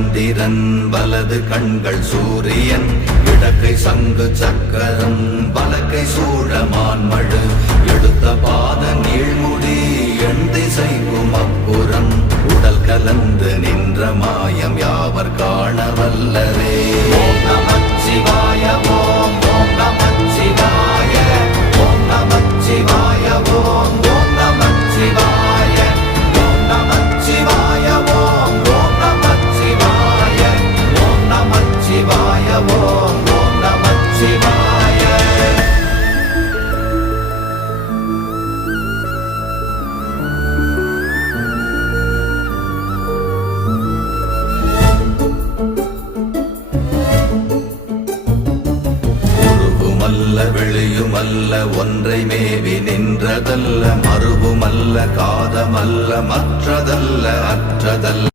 சந்திரன் வலது கண்கள் சூரியன் இடக்கை சங்கு சக்கரம் வலக்கை சூழமான்மழு எடுத்த பாத நீழ்முடி எண் திசைக்கும் அப்புறம் உடல் கலந்து நின்ற மாயம் யாவர் காண வல்லரே. ஓம் நமச்சிவாய ஓம் ஓம் நமச்சிவாய ஓம் நமச்சிவாய ஓம் ஓம் நமச்சிவாய ஓம் நமச்சிவாய ஓம் ஓம் நமச்சிவாய ஓம் நமச்சிவாய ஓம் ஓம் நமச்சிவாய. வெளியுமல்ல ஒன்றை மேவி நின்றதல்ல மறுவுமல்ல காதமல்ல மற்றதல்ல அற்றதல்ல